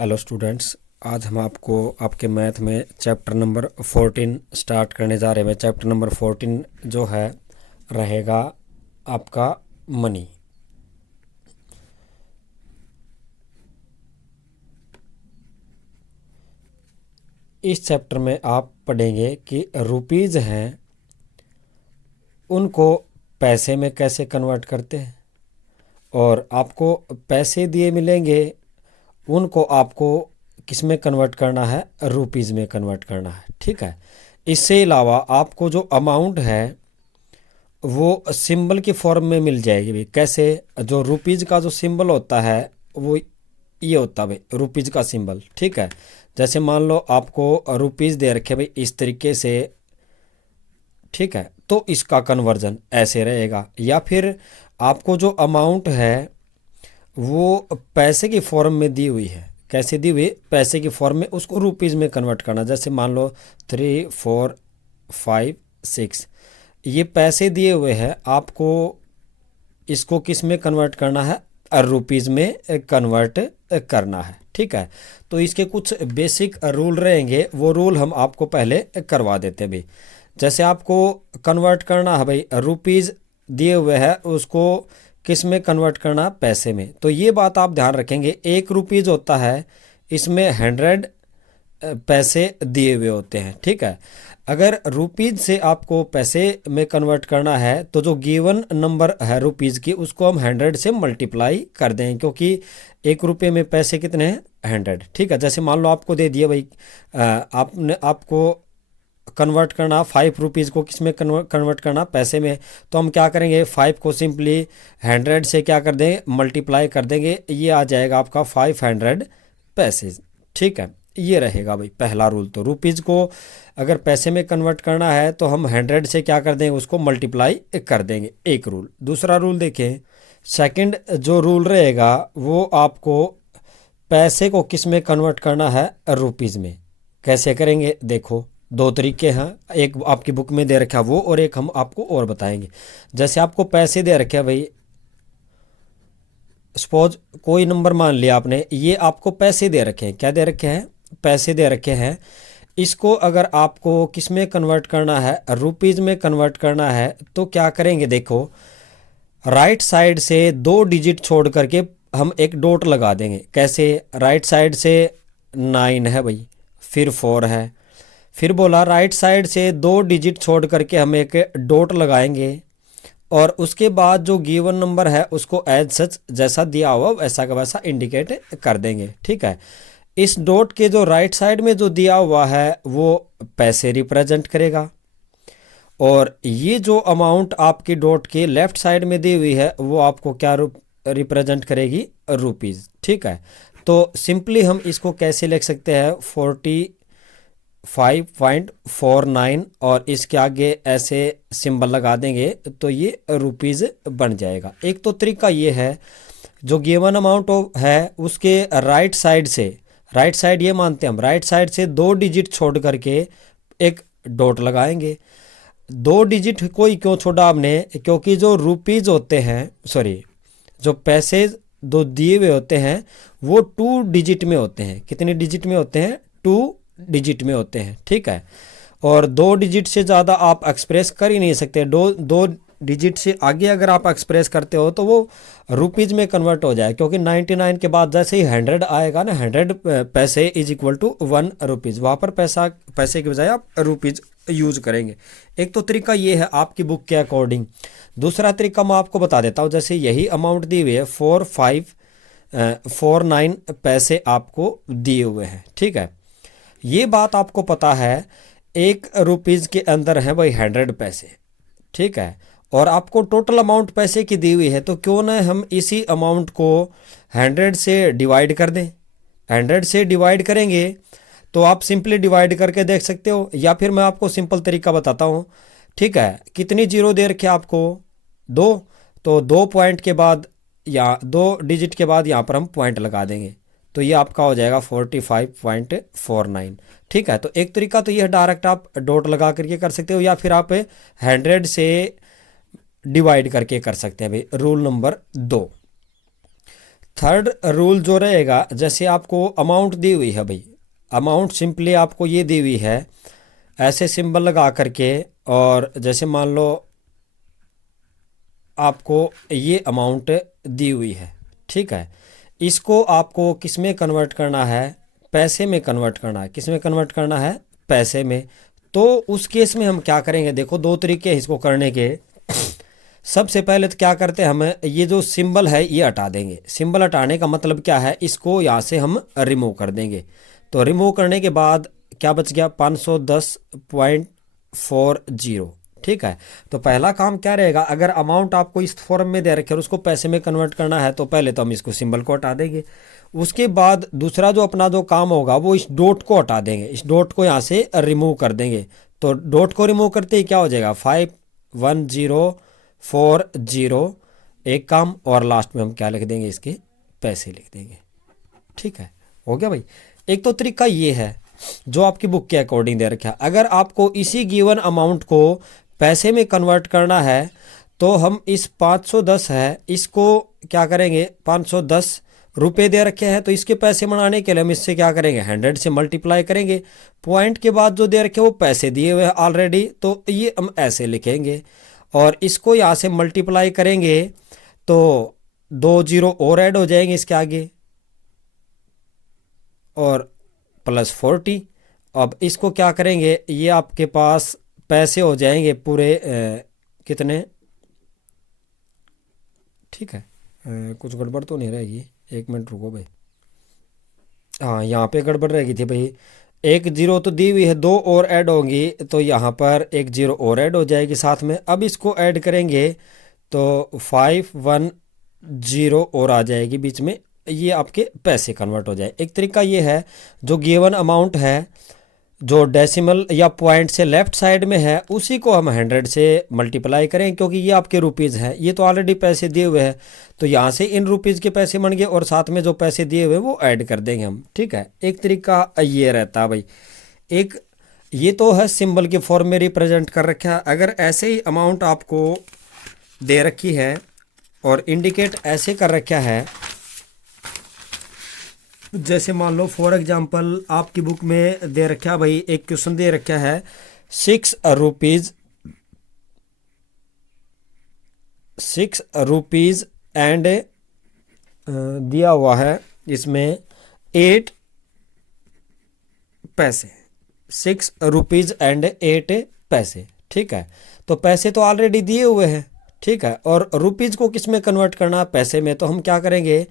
Hello students, आज हम आपको आपके मैथ में चैप्टर नंबर 14 स्टार्ट करने जा रहे हैं। चैप्टर नंबर 14 जो है रहेगा आपका मनी। इस चैप्टर में आप पढ़ेंगे कि रुपीज़ हैं उनको पैसे में कैसे कन्वर्ट करते हैं, और आपको पैसे दिए मिलेंगे उनको आपको किस में कन्वर्ट करना है, रुपीज़ में कन्वर्ट करना है। ठीक है। इससे अलावा आपको जो अमाउंट है वो सिंबल की फॉर्म में मिल जाएगी भाई। कैसे? जो रुपीज़ का जो सिंबल होता है वो ये होता है भाई, रुपीज़ का सिंबल। ठीक है। जैसे मान लो आपको रुपीज़ दे रखे भाई इस तरीके से, ठीक है, तो इसका कन्वर्जन ऐसे रहेगा। या फिर आपको जो अमाउंट है वो पैसे की फॉर्म में दी हुई है। कैसे दी हुई? पैसे की फॉर्म में, उसको रुपीज़ में कन्वर्ट करना। जैसे मान लो 3, 4, 5, 6 ये पैसे दिए हुए हैं, आपको इसको किस में कन्वर्ट करना है, रुपीज़ में कन्वर्ट करना है। ठीक है। तो इसके कुछ बेसिक रूल रहेंगे, वो रूल हम आपको पहले करवा देते हैं भाई। जैसे आपको कन्वर्ट करना है भाई, रुपीज़ दिए हुए हैं उसको किस में कन्वर्ट करना, पैसे में। तो ये बात आप ध्यान रखेंगे, 1 रुपीज़ होता है, इसमें 100 पैसे दिए हुए होते हैं। ठीक है। अगर रुपीज़ से आपको पैसे में कन्वर्ट करना है तो जो गिवन नंबर है रुपीज़ की उसको हम 100 से मल्टीप्लाई कर दें, क्योंकि 1 रुपये में पैसे कितने हैं, 100। ठीक है। जैसे मान लो आपको दे दिया भाई, आपको कन्वर्ट करना 5 रुपीज़ को किस में कन्वर्ट करना, पैसे में। तो हम क्या करेंगे, 5 को सिंपली 100 से क्या कर दें, मल्टीप्लाई कर देंगे। ये आ जाएगा आपका 500 पैसे। ठीक है। ये रहेगा भाई पहला रूल। तो रुपीज़ को अगर पैसे में कन्वर्ट करना है तो हम 100 से क्या कर देंगे, उसको मल्टीप्लाई कर देंगे। एक रूल। दूसरा रूल देखें, सेकंड जो रूल रहेगा वो आपको पैसे को किस में कन्वर्ट करना है, रुपीज़ में। कैसे करेंगे देखो, 2 तरीके हैं, एक आपकी बुक में दे रखा है वो, और एक हम आपको और बताएंगे। जैसे आपको पैसे दे रखे हैं भाई, सपोज कोई नंबर मान लिया आपने, ये आपको पैसे दे रखे हैं। क्या दे रखे हैं, पैसे दे रखे हैं। इसको अगर आपको किस में कन्वर्ट करना है, रुपीज़ में कन्वर्ट करना है, तो क्या करेंगे देखो, राइट साइड से 2 डिजिट छोड़ करके हम एक डॉट लगा देंगे। कैसे? राइट साइड से 9 है भाई, फिर 4 है, फिर बोला राइट साइड से 2 डिजिट छोड़ करके हम एक डॉट लगाएंगे, और उसके बाद जो गिवन नंबर है उसको एज सच जैसा दिया हुआ वैसा का वैसा इंडिकेट कर देंगे। ठीक है। इस डॉट के जो राइट साइड में जो दिया हुआ है वो पैसे रिप्रेजेंट करेगा, और ये जो अमाउंट आपकी डॉट के लेफ्ट साइड में दी हुई है वो आपको क्या रिप्रेजेंट करेगी, रुपीज़। ठीक है। तो सिंपली हम इसको कैसे लिख सकते हैं, 45.49, और इसके आगे ऐसे सिंबल लगा देंगे तो ये रुपीज़ बन जाएगा। एक तो तरीका ये है, जो गिवन अमाउंट है उसके राइट साइड से, राइट साइड ये मानते हैं हम, राइट साइड से 2 डिजिट छोड़ करके एक डॉट लगाएंगे। 2 डिजिट कोई क्यों छोड़ा आपने, क्योंकि जो रुपीज़ होते हैं, सॉरी, जो पैसे दो दिए हुए होते हैं वो 2 डिजिट में होते हैं। कितने डिजिट में होते हैं, 2 डिजिट में होते हैं। ठीक है। और 2 डिजिट से ज़्यादा आप एक्सप्रेस कर ही नहीं सकते। दो डिजिट से आगे अगर आप एक्सप्रेस करते हो तो वो रुपीज़ में कन्वर्ट हो जाए, क्योंकि 99 के बाद जैसे ही 100 आएगा ना, 100 पैसे इज इक्वल टू 1 रुपीज़, वहाँ पर पैसे के बजाय आप रुपीज़ यूज करेंगे। एक तो तरीका ये है आपकी बुक के अकॉर्डिंग। दूसरा तरीका मैं आपको बता देता हूँ। जैसे यही अमाउंट दी हुई है, 4549 पैसे आपको दिए हुए हैं। ठीक है। ये बात आपको पता है, 1 रुपीज़ के अंदर है भाई 100 पैसे। ठीक है। और आपको टोटल अमाउंट पैसे की दी हुई है, तो क्यों ना हम इसी अमाउंट को 100 से डिवाइड कर दें। 100 से डिवाइड करेंगे तो आप सिंपली डिवाइड करके देख सकते हो, या फिर मैं आपको सिंपल तरीका बताता हूँ। ठीक है। कितनी जीरो दे रखे आपको, 2, तो 2 पॉइंट के बाद या 2 डिजिट के बाद यहाँ पर हम पॉइंट लगा देंगे, तो ये आपका हो जाएगा 45.49। ठीक है। तो एक तरीका तो ये है, डायरेक्ट आप डॉट लगा करके कर सकते हो, या फिर आप 100 से डिवाइड करके कर सकते हैं भाई, रूल नंबर 2। थर्ड रूल जो रहेगा, जैसे आपको अमाउंट दी हुई है भाई, अमाउंट सिंपली आपको ये दी हुई है ऐसे सिंबल लगा करके, और जैसे मान लो आपको ये अमाउंट दी हुई है, ठीक है, इसको आपको किस में कन्वर्ट करना है, पैसे में कन्वर्ट करना है। किस में कन्वर्ट करना है, पैसे में। तो उस केस में हम क्या करेंगे, देखो दो तरीके हैं इसको करने के। सबसे पहले तो क्या करते हैं, हम ये जो सिंबल है ये हटा देंगे। सिंबल हटाने का मतलब क्या है, इसको यहाँ से हम रिमूव कर देंगे। तो रिमूव करने के बाद क्या बच गया, 510.40, ठीक है। तो पहला काम क्या रहेगा, अगर अमाउंट आपको इस फॉर्म में दे रखे और उसको पैसे में कन्वर्ट करना है, तो पहले तो हम इसको सिंबल को हटा देंगे। उसके बाद दूसरा जो अपना जो काम होगा वो इस डॉट को हटा देंगे, इस डॉट को यहाँ से रिमूव कर देंगे। तो डॉट को रिमूव करते ही क्या हो जाएगा, 51040, एक काम, और लास्ट में हम क्या लिख देंगे, इसके पैसे लिख देंगे, ठीक है। हो गया भाई। एक तो तरीका ये है जो आपकी बुक के अकॉर्डिंग दे रखा है। अगर आपको इसी गिवन अमाउंट को पैसे में कन्वर्ट करना है, तो हम इस 510 है, इसको क्या करेंगे, 510 रुपये दे रखे हैं, तो इसके पैसे बनाने के लिए हम इससे क्या करेंगे, 100 से मल्टीप्लाई करेंगे। पॉइंट के बाद जो दे रखे वो पैसे दिए हुए हैं ऑलरेडी, तो ये हम ऐसे लिखेंगे, और इसको यहाँ से मल्टीप्लाई करेंगे तो 2 जीरो और ऐड हो जाएंगे इसके आगे, और +40। अब इसको क्या करेंगे, ये आपके पास पैसे हो जाएंगे पूरे कितने, ठीक है। कुछ गड़बड़ तो नहीं रहेगी, 1 मिनट रुको भाई। हाँ, यहाँ पे गड़बड़ रहेगी थी भाई, 1 जीरो तो दी हुई है, 2 और ऐड होंगी, तो यहाँ पर 1 जीरो और ऐड हो जाएगी साथ में। अब इसको ऐड करेंगे तो 510 और आ जाएगी बीच में, ये आपके पैसे कन्वर्ट हो जाए। एक तरीका ये है, जो गिवन अमाउंट है जो डेसिमल या पॉइंट से लेफ्ट साइड में है, उसी को हम 100 से मल्टीप्लाई करें, क्योंकि ये आपके रुपीज़ हैं, ये तो ऑलरेडी पैसे दिए हुए हैं, तो यहाँ से इन रुपीज़ के पैसे बन गए, और साथ में जो पैसे दिए हुए वो ऐड कर देंगे हम, ठीक है। एक तरीका ये रहता है भाई। एक ये तो है सिंबल के फॉर्म में रिप्रेजेंट कर रखा है। अगर ऐसे ही अमाउंट आपको दे रखी है और इंडिकेट ऐसे कर रखा है, जैसे मान लो फॉर एग्जांपल आपकी बुक में दे रखा है भाई, एक क्वेश्चन दे रखा है 6 रुपीज एंड दिया हुआ है इसमें 8 पैसे, 6 रुपीज एंड 8 पैसे, ठीक है। तो पैसे तो ऑलरेडी दिए हुए हैं, ठीक है, और रुपीज को किस में कन्वर्ट करना, पैसे में। तो हम क्या करेंगे,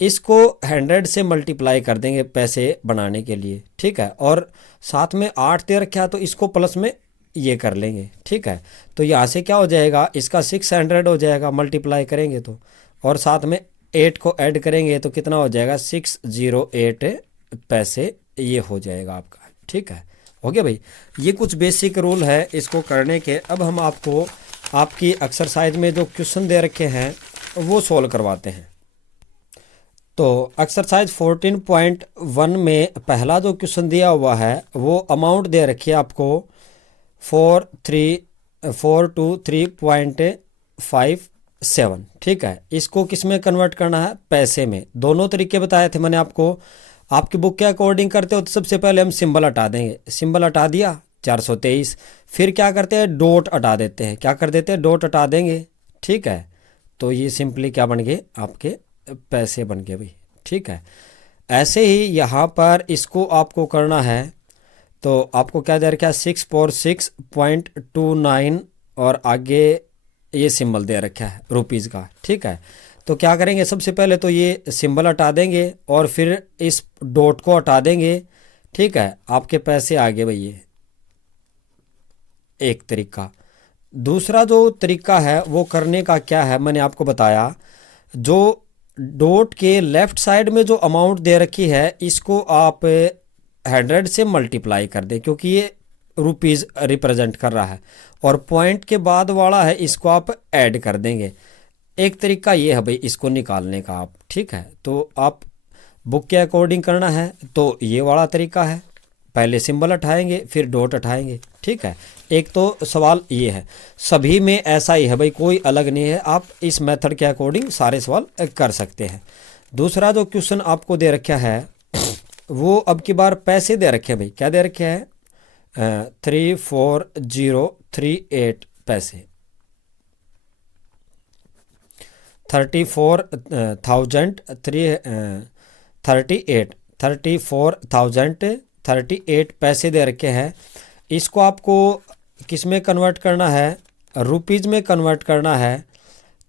इसको 100 से मल्टीप्लाई कर देंगे पैसे बनाने के लिए, ठीक है, और साथ में 8 दे रखा है, तो इसको प्लस में ये कर लेंगे, ठीक है। तो यहाँ से क्या हो जाएगा, इसका 600 हो जाएगा मल्टीप्लाई करेंगे तो, और साथ में 8 को ऐड करेंगे तो कितना हो जाएगा, 608 पैसे, ये हो जाएगा आपका, ठीक है। हो गया भाई। ये कुछ बेसिक रूल है इसको करने के। अब हम आपको आपकी एक्सरसाइज में जो क्वेश्चन दे रखे हैं वो सॉल्व करवाते हैं। तो एक्सरसाइज 14.1 में पहला जो क्वेश्चन दिया हुआ है वो अमाउंट दे रखी है आपको 423.57, ठीक है। इसको किस में कन्वर्ट करना है, पैसे में। दोनों तरीके बताए थे मैंने आपको। आपकी बुक के अकॉर्डिंग करते हो तो सबसे पहले हम सिंबल हटा देंगे, सिंबल हटा दिया 423, फिर क्या करते हैं, डॉट हटा देते हैं, क्या कर देते हैं, डॉट हटा देंगे, ठीक है। तो ये सिंपली क्या बन गए, आपके पैसे बन गए भाई, ठीक है। ऐसे ही यहाँ पर इसको आपको करना है, तो आपको क्या दे रखा है, 646.29, और आगे ये सिंबल दे रखा है रुपीज़ का, ठीक है। तो क्या करेंगे, सबसे पहले तो ये सिंबल हटा देंगे और फिर इस डॉट को हटा देंगे, ठीक है। आपके पैसे आ गए भाई, ये एक तरीका। दूसरा जो तरीका है वो करने का क्या है, मैंने आपको बताया, जो डॉट के लेफ्ट साइड में जो अमाउंट दे रखी है इसको आप 100 से मल्टीप्लाई कर दें, क्योंकि ये रुपीज़ रिप्रेजेंट कर रहा है, और पॉइंट के बाद वाला है इसको आप ऐड कर देंगे। एक तरीका ये है भाई इसको निकालने का आप, ठीक है। तो आप बुक के अकॉर्डिंग करना है तो ये वाला तरीका है, पहले सिंबल हटाएंगे फिर डॉट हटाएंगे, ठीक है। एक तो सवाल ये है, सभी में ऐसा ही है भाई, कोई अलग नहीं है, आप इस मेथड के अकॉर्डिंग सारे सवाल कर सकते हैं। दूसरा जो क्वेश्चन आपको दे रखा है वो अब की बार पैसे दे रखे हैं भाई। क्या दे रखे हैं? 34038 पैसे, 34,038 पैसे दे रखे हैं। इसको आपको किस में कन्वर्ट करना है? रुपीज़ में कन्वर्ट करना है।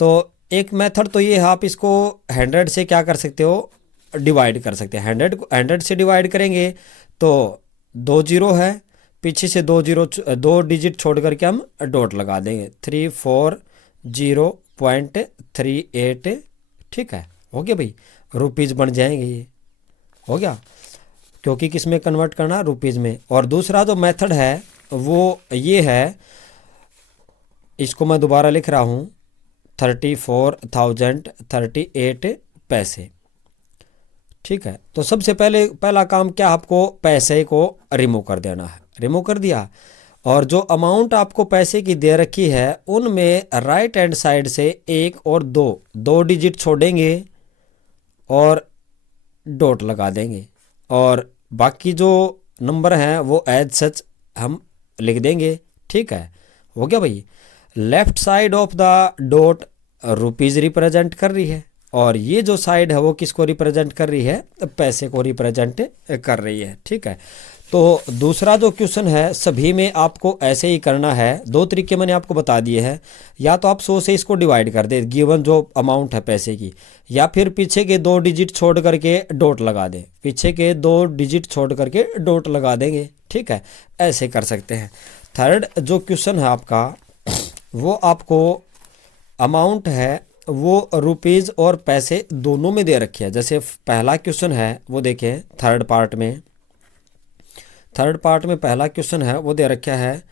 तो एक मेथड तो ये है, आप इसको 100 से क्या कर सकते हो? डिवाइड कर सकते हैं। 100 से डिवाइड करेंगे तो 2 जीरो है, पीछे से 2 डिजिट छोड़ करके हम डॉट लगा देंगे, 340.38। ठीक है, हो गया भाई, रुपीज़ बन जाएंगे। ये हो गया, क्योंकि किस में कन्वर्ट करना? रुपीज़ में। और दूसरा जो मेथड है वो ये है, इसको मैं दोबारा लिख रहा हूँ, 34,038 पैसे। ठीक है, तो सबसे पहला काम क्या? आपको पैसे को रिमूव कर देना है। रिमूव कर दिया, और जो अमाउंट आपको पैसे की दे रखी है उनमें राइट हैंड साइड से 1 और 2 डिजिट छोड़ेंगे और डॉट लगा देंगे, और बाकी जो नंबर हैं वो एज सच हम लिख देंगे। ठीक है, हो गया भाई। Left side of the dot rupees represent कर रही है, और ये जो साइड है वो किसको रिप्रेजेंट कर रही है? पैसे को रिप्रेजेंट कर रही है। ठीक है, तो दूसरा जो क्वेश्चन है सभी में आपको ऐसे ही करना है। 2 तरीके मैंने आपको बता दिए हैं, या तो आप 100 से इसको डिवाइड कर दे गिवन जो अमाउंट है पैसे की, या फिर पीछे के 2 डिजिट छोड़ करके डॉट लगा दें, पीछे के 2 डिजिट छोड़ करके डॉट लगा देंगे। ठीक है, ऐसे कर सकते हैं। थर्ड जो क्वेश्चन है आपका, वो आपको अमाउंट है वो रुपीज़ और पैसे दोनों में दे रखे हैं। जैसे पहला क्वेश्चन है वो देखें, थर्ड पार्ट में पहला क्वेश्चन है वो दे रखा है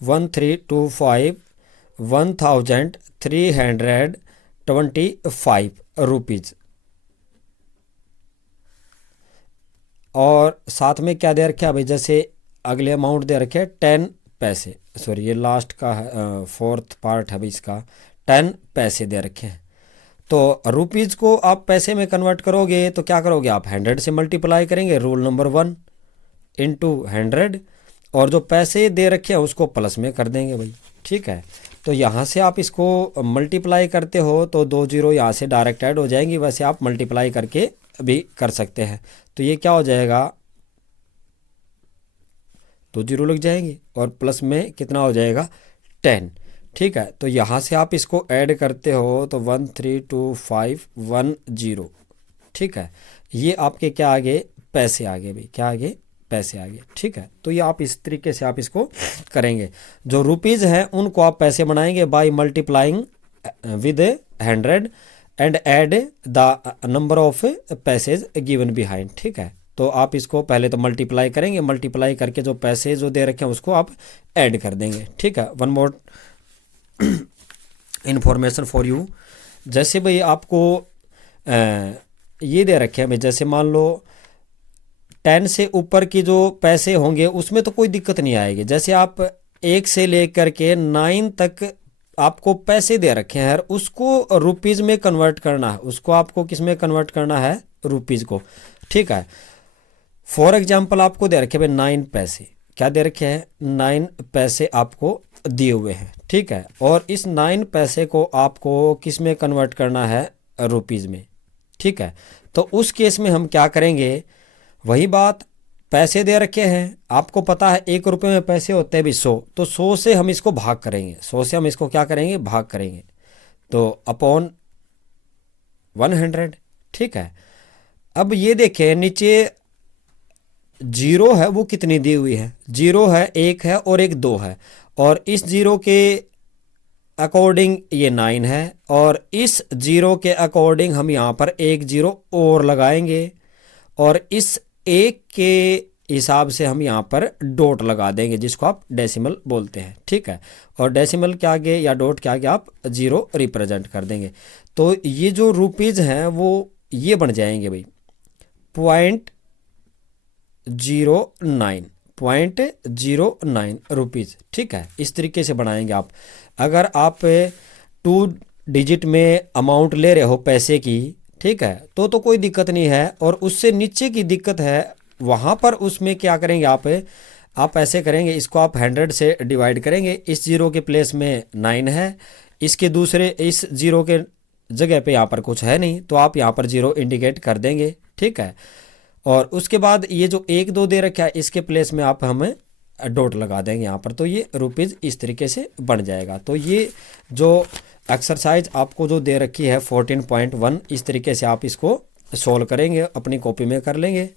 1325 रुपीज़, और साथ में क्या दे रखा है भाई? जैसे अगले अमाउंट दे रखे हैं 10 पैसे, सॉरी ये लास्ट का है, फोर्थ पार्ट है भाई इसका, 10 पैसे दे रखे हैं। तो रुपीज़ को आप पैसे में कन्वर्ट करोगे तो क्या करोगे? आप 100 से मल्टीप्लाई करेंगे, रूल नंबर 1 इंटू 100, और जो पैसे दे रखे हैं उसको प्लस में कर देंगे भाई। ठीक है, तो यहाँ से आप इसको मल्टीप्लाई करते हो तो 2 जीरो यहाँ से डायरेक्ट ऐड हो जाएंगी। वैसे आप मल्टीप्लाई करके भी कर सकते हैं, तो ये क्या हो जाएगा? 2 जीरो लग जाएंगे, और प्लस में कितना हो जाएगा? 10। ठीक है, तो यहाँ से आप इसको ऐड करते हो तो 132510। ठीक है, ये आपके क्या आगे? पैसे आगे भाई, क्या आगे? पैसे आगे। ठीक है, तो ये आप इस तरीके से आप इसको करेंगे। जो रुपीज़ हैं उनको आप पैसे बनाएंगे by multiplying with 100 and add the number of passage given behind. ठीक है, तो आप इसको पहले तो मल्टीप्लाई करेंगे, मल्टीप्लाई करके जो पैसे जो दे रखे हैं उसको आप ऐड कर देंगे। ठीक है, one more information for you. जैसे भाई आपको ये दे रखे हैं भाई, जैसे मान लो 10 से ऊपर की जो पैसे होंगे उसमें तो कोई दिक्कत नहीं आएगी। जैसे आप 1 से लेकर के 9 तक आपको पैसे दे रखे हैं, उसको रुपीज़ में कन्वर्ट करना है, उसको आपको किस में कन्वर्ट करना है? रुपीज़ को। ठीक है, फॉर एग्जाम्पल आपको दे रखे भाई 9 पैसे, क्या दे रखे हैं? 9 पैसे आपको दिए हुए हैं। ठीक है, और इस 9 पैसे को आपको किस में कन्वर्ट करना है? रुपीज़ में। ठीक है, तो उस केस में हम क्या करेंगे? वही बात, पैसे दे रखे हैं, आपको पता है 1 रुपये में पैसे होते हैं भी 100, तो 100 से हम इसको भाग करेंगे, 100 से हम इसको क्या करेंगे? भाग करेंगे, तो अपॉन 100। ठीक है, अब ये देखें नीचे जीरो है वो कितनी दी हुई है? जीरो है, 1 है और एक 2 है, और इस जीरो के अकॉर्डिंग ये 9 है, और इस जीरो के अकॉर्डिंग हम यहाँ पर 1 जीरो और लगाएंगे, और इस 1 के हिसाब से हम यहाँ पर डॉट लगा देंगे, जिसको आप डेसिमल बोलते हैं। ठीक है, और डेसिमल के आगे या डॉट के आगे आप 0 रिप्रेजेंट कर देंगे। तो ये जो रुपीज़ हैं वो ये बन जाएंगे भाई 0.09 रुपीज़। ठीक है, इस तरीके से बनाएंगे आप। अगर आप 2 डिजिट में अमाउंट ले रहे हो पैसे की, ठीक है, तो कोई दिक्कत नहीं है। और उससे नीचे की दिक्कत है, वहाँ पर उसमें क्या करेंगे आप ऐसे करेंगे, इसको आप 100 से डिवाइड करेंगे। इस जीरो के प्लेस में 9 है, इसके दूसरे इस जीरो के जगह पे यहाँ पर कुछ है नहीं, तो आप यहाँ पर जीरो इंडिकेट कर देंगे, ठीक है। और उसके बाद ये जो 1 2 दे रखा है, इसके प्लेस में आप हमें डॉट लगा देंगे यहाँ पर, तो ये रुपीज़ इस तरीके से बन जाएगा। तो ये जो एक्सरसाइज आपको जो दे रखी है 14.1, इस तरीके से आप इसको सोल्व करेंगे, अपनी कॉपी में कर लेंगे।